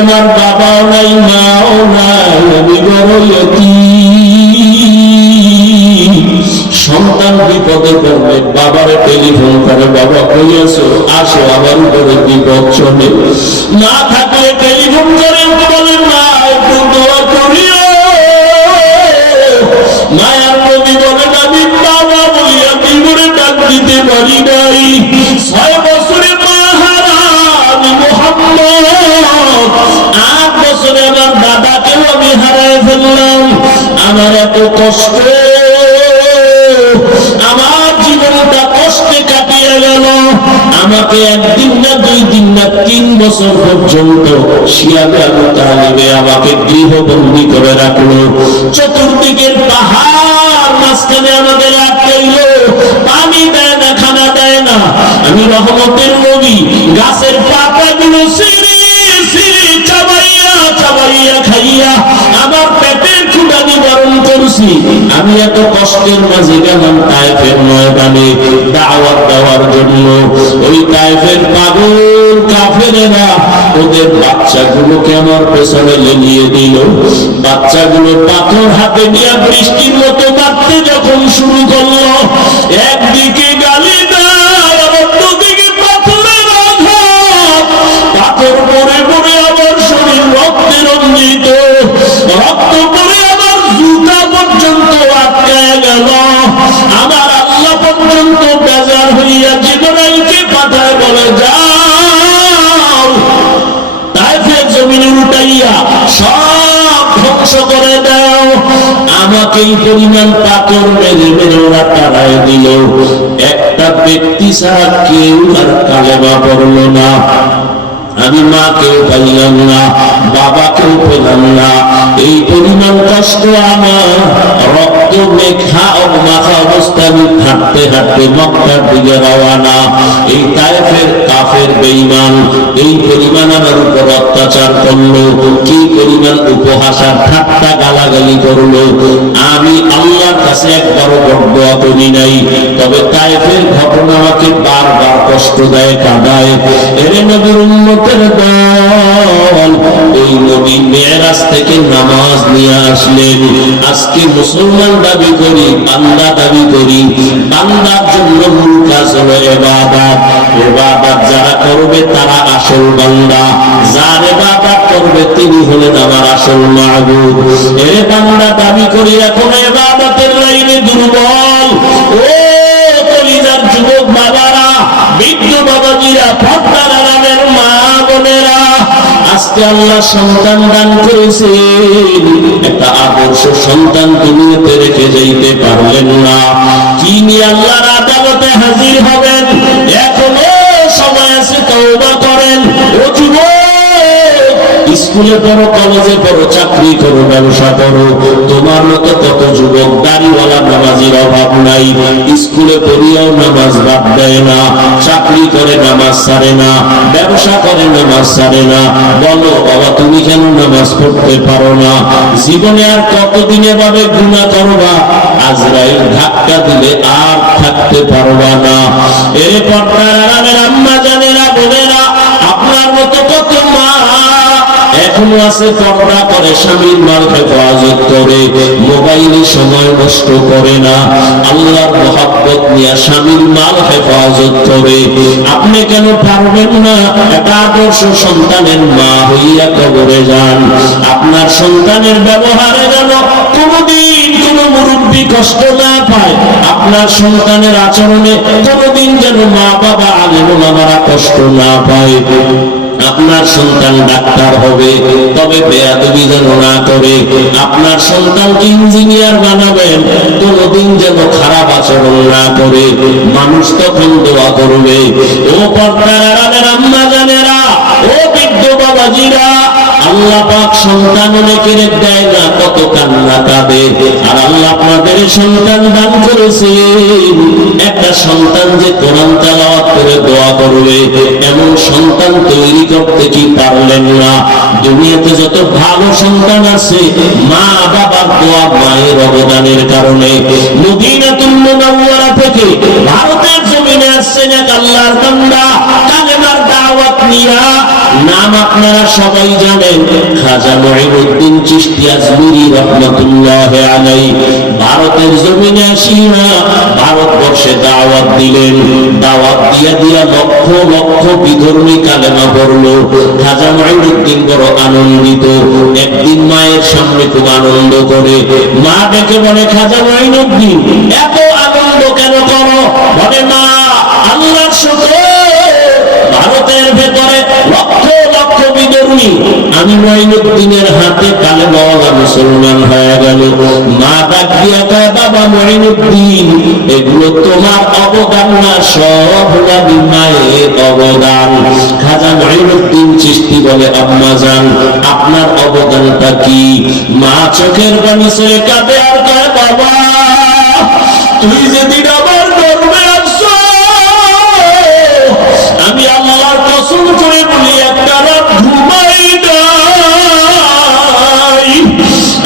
আমার বাবাও নাই মাও নাই, আমি বড় ইয়তীম। সন্তান বিপদে পড়বে, বাবারে টেলিফোন করে, বাবা কই আছো, আসো আমার উপরে বিপদ চলে। না থাকলে টেলিফোন করে বলে মা একটু দোয়া করিও। মায়ার নবী বলেন আমি বাবা বলিয়া বিবরে ডাক দিতে পারি নাই। 6 বছরে মা হারা আমি মুহাম্মদ, 8 বছরে আমার দাদাকেও আমি হারায় ফেললাম। আমার এত কষ্ট, আমার জীবনটা কষ্টে কাটিয়ে গেল। আমাকে 1 দিন না 2 দিন না 3 বছর পর্যন্ত শিয়াবে আবু তালিবে আমাকে গৃহবন্দী করে রাখলো। চতুর্দিকের পাহাড় মাঝখানে আমাদের আটকাইল, পানি দেয় না, খানা দেয় না। আমি রহমতের নবী গাছের পাতাগুলো ছিঁড়ে ছিঁড়ে চাবাইয়া চাবাইয়া খাইয়া আমার পেটের ক্ষুধা নিবারণ করছি। আমি এত কষ্টের মাঝে গেলাম তায়েফের ময়দানে দাওয়াত দেওয়ার জন্য। ওই তায়েফের পাগল কাফেরেরা ওদের বাচ্চাগুলোকে আমার পেছনে লেলিয়ে দিল। বাচ্চাগুলো পাথর হাতে নিয়ে বৃষ্টির মতো মারতে যখন শুরু করলো, একদিকে গালি দেয়, অন্যদিকে পাথরের আঘাত। পাথর পরে পরে আমার শরীর রক্তে রঞ্জিত, রক্ত পরে আমার জুতা পর্যন্ত আটকায় গেল। আমার আল্লাহ পর্যন্ত বেজার হইয়া জিবরাইলকে পাঠায় বলে যাও তায়েফের জমিন উল্টাইয়া সব ধ্বংস করে দাও। আমাকে এই পরিমাণ পাথর মেরে মেরে ওরা তাড়ায় দিল। একটা ব্যক্তি ছাড়া কেউ আর কালেমা পড়ল না। আমি মাকেও পাইলাম না, বাবাকেও পেলাম না। এই পরিমাণ কষ্ট আমার, রক্ত মেখা মাখা অবস্থা। আমি হাঁটতে হাঁটতে মক্কার দিকে রওয়ানা। এই তায়েফের কাফের বেঈমান এই পরিমাণ আমার উপর অত্যাচার করলো, কি পরিমাণ উপহাস আর ঠাট্টা গালাগালি করলো। আমি আল্লাহর কাছে একবারও বদদোয়া করি নাই। তবে তায়েফের ঘটনা আমাকে বারবার কষ্ট দেয়, কাঁদায়। এরে নবীর উম্মতের দল, ওই নবী মেরাজ থেকে নামাজ নিয়ে আসলেন। আজকে মুসলমান দাবি করি, বান্দা দাবি করি। বান্দার জন্য মূল কাজ হলো ইবাদত। ইবাদত যারা করবে তারা আসল বান্দা, যার ইবাদত করবে তিনি হলেন আমার আসল মাবুদ। এরে বান্দা দাবি করি, এখন ইবাদতের লাইনে দুর্বল। ও কলিজার যুবক বাবারা, বৃদ্ধ বাবাজিরা, পর্দার আড়ালের মা বোনেরা, আজকে আল্লাহ সন্তান দান করেছে। একটা আদর্শ সন্তান দুনিয়াতে রেখে যাইতে পারলেন না। কি নিয়ে আল্লাহর আদালতে হাজির হবেন? এখনো সময় আছে, তওবা করেন। ও যুবক, স্কুলে পড়ো, কলেজে পড়ো, চাকরি করো, ব্যবসা করো, তোমার মতো কত যুবক দাড়িওয়ালা নামাজির অভাব নাই। স্কুলে পড়িয়াও নামাজ বাদ দেয় না, চাকরি করে নামাজ ছাড়ে না, ব্যবসা করে নামাজ ছাড়ে না। বলো বাবা, তুমি কেন নামাজ পড়তে পারো না? জীবনে আর কতদিন এভাবে গুনাহ করবা? আজরাইল ধাক্কা দিলে আর থাকতে পারবা না। এর পর্দার আড়ালের আম্মা জানেরা, বোনেরা, আপনার মতো কত মা এখনো আছে পর্দা করে, স্বামীর মাল হেফাজত করে, মোবাইলে সময় নষ্ট করে না, আল্লাহর মহব্বত নিয়ে স্বামীর মাল হেফাজত করে। আপনি কেন পারবেন না? একটা আদর্শ সন্তানের মা হইয়া কবরে যান। আপনার সন্তানের ব্যবহারে যেন কোনদিন কোন মুরব্বী কষ্ট না পায়। আপনার সন্তানের আচরণে কোনদিন যেন মা বাবা আলেম ওলামারা কষ্ট না পায়। আপনার সন্তান ডাক্তার হবে, তবে বেয়াদবি যেন না করে। আপনার সন্তানকে ইঞ্জিনিয়ার বানাবেন, কোনদিন যেন খারাপ আচরণ না করে। মানুষ তখন দোয়া করবে। ও পর্দার আড়ালের আম্মা জানেরা, ও বৃদ্ধ বাবাজিরা, আল্লাহ পাক সন্তান অনেকের দেয় না, কত কান্না কাঁদে। আর আল্লাহ আপনাদের সন্তান দান করেছেন। একটা সন্তান যে কোরআন তেলাওয়াত করে দোয়া করবে, এমন সন্তান তৈরি করতে কি পারলেন না? দুনিয়াতে যত ভালো সন্তান আছে, মা বাবার দোয়া, মায়ের অবদানের কারণে। মদিনাতুল মুনাওয়ারা থেকে ভারতের জমিনে আসছেন এক আল্লাহর বান্দা, কালেমার দাওয়াত নিয়া নাম আপনারা সবাই জানেন, খাজা মুঈনুদ্দিন চিশতি আজমিরি রহমাতুল্লাহ আলাইহি। ভারতের জমিনে আসিয়া ভারতবর্ষে দাওয়াত দিলেন। দাওয়াত দিয়া দিয়া লক্ষ লক্ষ বিধর্মী কালেমা পড়লো। খাজা মুঈনুদ্দিন বড় আনন্দিত। একদিন মায়ের সামনে খুব আনন্দ করে মা ডেকে বলে, খাজা মুঈনুদ্দিন এত আনন্দ কেন করো? বলে, মা আল্লাহর শুকর, ভারতের ভেতরে লক্ষ লক্ষ বিধর্মী, আমি মুঈনুদ্দিনের হাতে কালেমাওয়ালা মুসলমান হয়ে গেল। মা ডাক দিয়া কয়, বাবা মুঈনুদ্দিন এগুলো তোমার অবদান না, সব নবী মায়ের অবদান। খাজা মুঈনুদ্দিন চিশতি বলে, আম্মা জান আপনার অবদানটা কি? মা চোখের পানি ছেড়ে কাঁদে আর কয়, বাবা তুই যেদিন আমার গর্ভে আসছো, আমি আল্লাহর কসম করে বলি একটা রাত ঘুমাই নাই।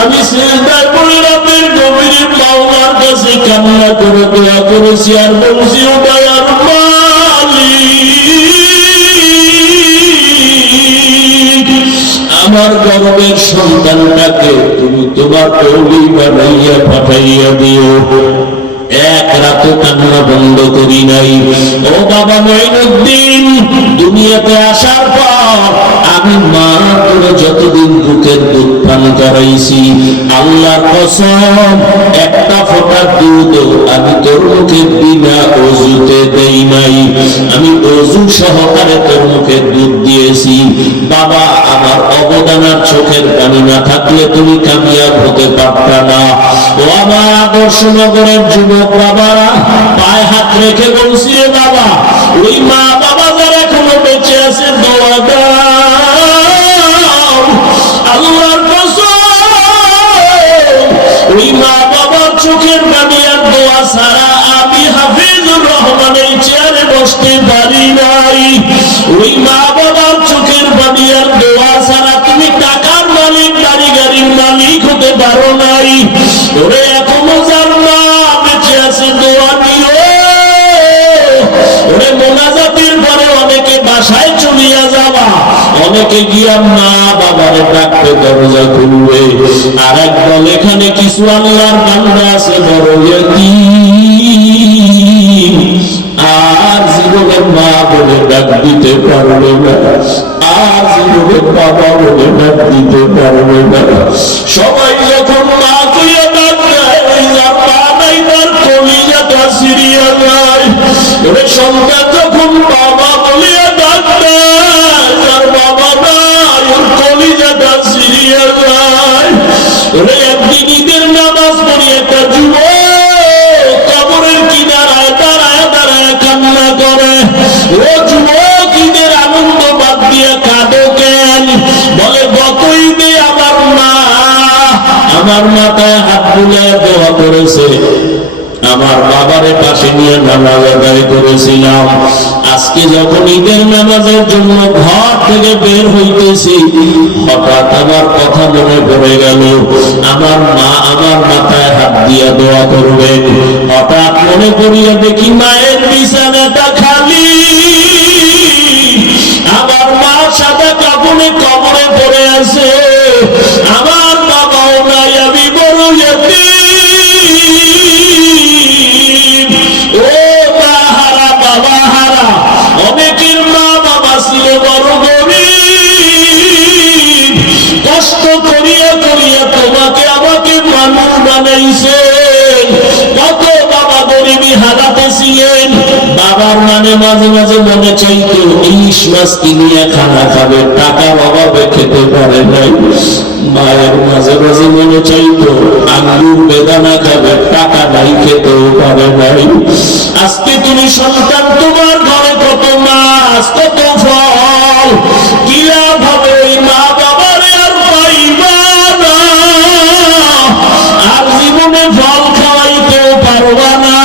আমি সিজদায় পড়ে রাতের গভীরে মাওলার কাছে কান্না করে দোয়া করেছি আর বলছি, ও দয়ার মালিক, আমার গর্বের সন্তানটাকে তুমি তোমার ওলি বানাইয়া পাঠাইয়া দিও। এক রাত কান্না বন্ধ করি নাই। ও বাবা মুঈনুদ্দিন, দুনিয়াতে আসার পর আমি মা তোরে যতদিন বুকের দুধ পান করাইছি, আল্লাহর কসম একটা ফোঁটা দুধ আমি তোর মুখে বিনা ওযুতে দেই নাই। আমি ওযু সহকারে তোর মুখে দুধ দিয়েছি। বাবা আমার অবদান আর চোখের পানি না থাকলে তুমি কামিয়াব হতে পারতা না। ও আমার আদর্শ নগরের যুবক বাবারা, পায়ে হাত রেখে বলছি, রে বাবা ওই মা বাবা যারা এখনো বেঁচে আছে দোয়া দাও। আল্লাহর কসম ওই মা বাবার চোখের পানি আর দোয়া ছাড়া আমি হাফিজুর রহমানের চেয়ারে বসতে পারি নাই। ওই মা বাবার চোখের পানি আর দোয়া ছাড়া তুমি টাকার মালিক, গাড়ি গাড়ির মালিক হতে পারো নাই। ওরে এখনো যার মা বেঁচে আছে দোয়া দিও। ওরে মোনাজাতের পরে অনেকে বাসায় চলিয়া যাবা, অনেকে গিয়া মা বাবারে ডাকতে দরজা খুলবে। আর একদল এখানে কিছু আল্লাহর বান্দা আছে বড় ইয়াতীম, আর জীবনে মা বলে ডাক দিতে পারবে না, আর জীবনে বাবা বলে ডাক দিতে পারবে না। সবাই যখন মা কইয়া ডাক দেয়, ওই যার পা নাই তার কলিজাটা ছিঁড়িয়া যায়। ওরে সন্তান যখন বাবা বলিয়া ডাক দেয়, তার বাবা নাই, ওর কলিজাটা ছিঁড়িয়া যায়। ওরে একদিন ঈদের নামাজ পড়ি একটা যুবক কবরের কিনারায় দাঁড়ায় দাঁড়ায় কান্না করে। ও যুবক, ঈদের আনন্দ বাদ দিয়ে কাঁদো কেন? বলে, গত ঈদে আমার মা আমার মাথায় হাত বুলায় দোয়া করেছে, আমার বাবারে পাশে নিয়ে নামাজ আদায় করেছিলাম। আজকে যখন ঈদের নামাজের জন্য ঘর থেকে বের হইতেছি, হঠাৎ আমার কথা মনে পড়ে গেল, আমার মা আমার মাথায় হাত দিয়া দোয়া করবেন। হঠাৎ মনে পড়িয়া দেখি মায়ের বিছানাটা খালি, আমার মা সাদা কাপড়ে কবরে পড়ে আছে, আমার বাবাও নাই, আমি বড় ইয়াতীম। ও মা হারা বাবা হারা, অনেকের মা বাবা ছিল বড় গরিব, কষ্ট করিয়া করিয়া তোমাকে আমাকে মানুষ বানাইছেন। কত বাবা গরিবী হারাতে ছিলেন। বাবার মানে মাঝে মাঝে মনে চাইতো ইলিশ মাছ কিনিয়া খানা খাবে, টাকার অভাবে খেতে পারে নাই। মায়ের মাঝে মাঝে মনে চাইতো আঙ্গুর বেদানা খাবে, টাকা নাই, খেতেও পারে নাই। আজকে তুমি সন্তান, তোমার ঘরে কত মাছ কত ফল, কি লাভ হবে? ওই মা বাবারে আর পাইবা না, আর জীবনে ফল খাওয়াইতেও পারবা না।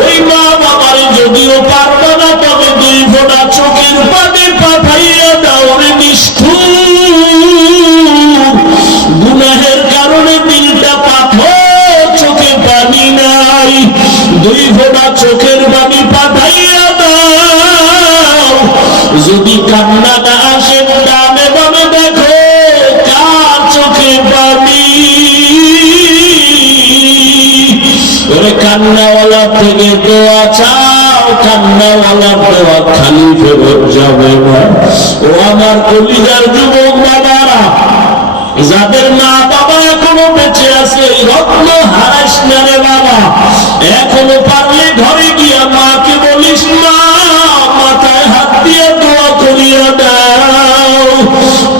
ওই মা বাবারে যদিও পারবা না, তবে দুই ফোঁটা চোখের পানি পাঠাইয়া দাও রে নিষ্ঠুর। গুনাহের কারণে দিলটা পাথর, চোখে পানি নাই, দুই থেকে দোয়া চাও, কান্নাওয়ালার দোয়া খালি ফেরত যাবে না। ও আমার কলিজার যুবক বাবারা, যাদের মা বাবা এখনো বেঁচে আছে, রত্ন হারাস না রে বাবা। এখনো পারলে ঘরে গিয়া মাকে বলিস, মা মাথায় হাত দিয়ে দোয়া করিয়া দাও।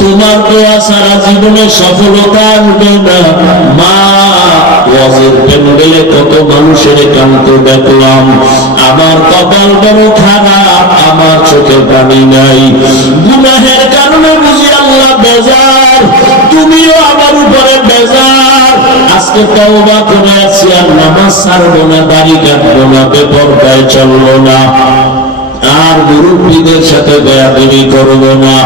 তোমার দোয়া সারা জীবনে সফলতা আনবে না। মা ওয়াজের প্যান্ডেলে কত মানুষের কান্ত দেখলাম, আমার কপাল বড় খারাপ, আমার চোখে পানি নাই। গুনাহের কারণে বুঝি আল্লাহ বেজার, তুমিও আমার উপরে বেজার। আজকে তওবা করে আছি, আর নামাজ ছাড়বো না, দাড়ি কাটবো না, বেপরদায় চলবো না, আর মুরব্বীদের সাথে বেয়াদবি করবো না।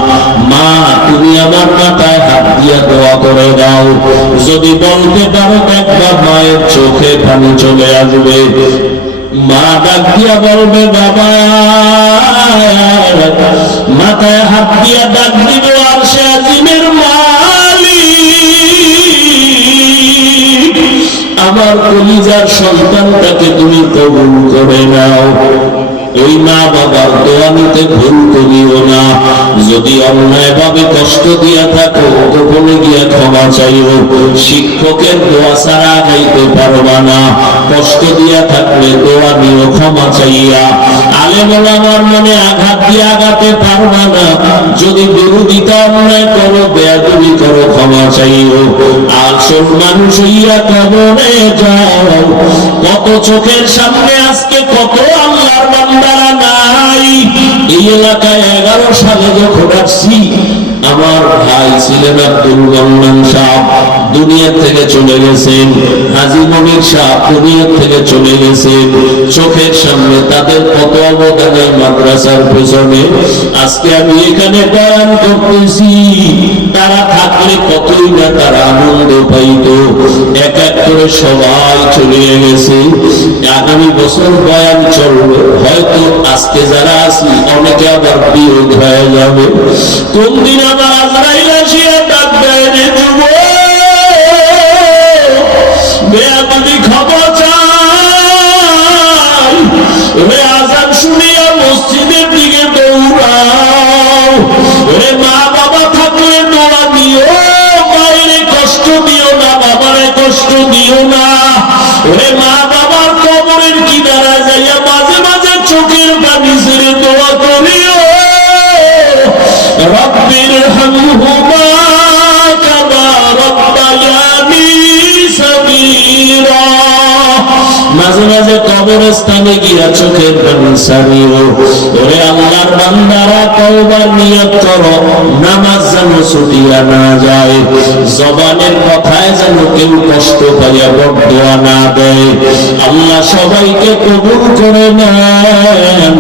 মা তুমি আমার মাথায় হাত দিয়া দোয়া করে দাও। যদি বলতে পারো একবার, মায়ের চোখে পানি চলে আসবে। মা ডাক দিয়া বলবে, বাবা। মাথায় হাত দিয়া ডাক দিব, আর সে আজিমের মালিক, আমার কলিজার সন্তানটাকে তুমি কবুল করে নাও। ওই মা বাবার দোয়া নিতে ভুল করিও না। যদি অন্যায় ভাবে কষ্ট দিয়া থাকো, গোপনে গিয়া ক্ষমা চাইও। শিক্ষকের দোয়া ছাড়া গাইতে পারবা না, কষ্ট দিয়া থাকলে দোয়া নিও ক্ষমা চাইয়া। আলেম ওলামার মনে আঘাত দিয়ে আঘাতে পারবা না। যদি বিরোধিতা অন্যায় করো, বেয়াদবি করো, ক্ষমা চাইও। আসল মানুষ হইয়া কবরে যাও। কত চোখের সামনে আজকে কত আল্লাহর বান্দারা নাই। এই এলাকায় 11 সালে যখন আসছি, আমার ভাই ছিলেন আব্দুল গন্নান সাহেব, দুনিয়া থেকে চলে গেছেন। হাজী মনির সাহেব দুনিয়া থেকে চলে গেছেন। চোখের সামনে তাদের কত অবদানের মাদ্রাসার পেছনে আজকে আমি এখানে বয়ান করতেছি। তারা থাকলে কতই না তারা আনন্দ পাইত। এক এক করে সবাই চলে গেছে। আগামী বছর বয়ান চলবে, হয়তো আজকে যারা আছি অনেকে আবার বিয়োগ হয়ে যাবে। কোন দিন আমার আজরাইল আসিয়া ডাক দেয়, রে যুবক, বেয়াদবি খবর চাই, রে আজান শুনিয়া মসজিদের দিকে দৌড়াও। রে মা বাবা থাকলে দৌড়া দিও, মায়েরে কষ্ট দিও না, বাবারে কষ্ট দিও না। রে মা বাবার কবরের কিনারা যাইয়া মাঝে মাঝে চোখের পানি ছেড়ে দোয়া করিও, রব্বির হামহুমা কামা রব্বায়ানি সগীরা। মাঝে মাঝে কবরস্থানে গিয়া চোখের পানি ছাড়িও। ওরে আল্লাহর বান্দারা, তওবার নিয়ত করো, নামাজ যেন ছুটিয়া না যায়, জবানের কথায় যেন কেউ কষ্ট পাইয়া বদদোয়া না দেয়। আল্লাহ সবাইকে কবুল করে নেন।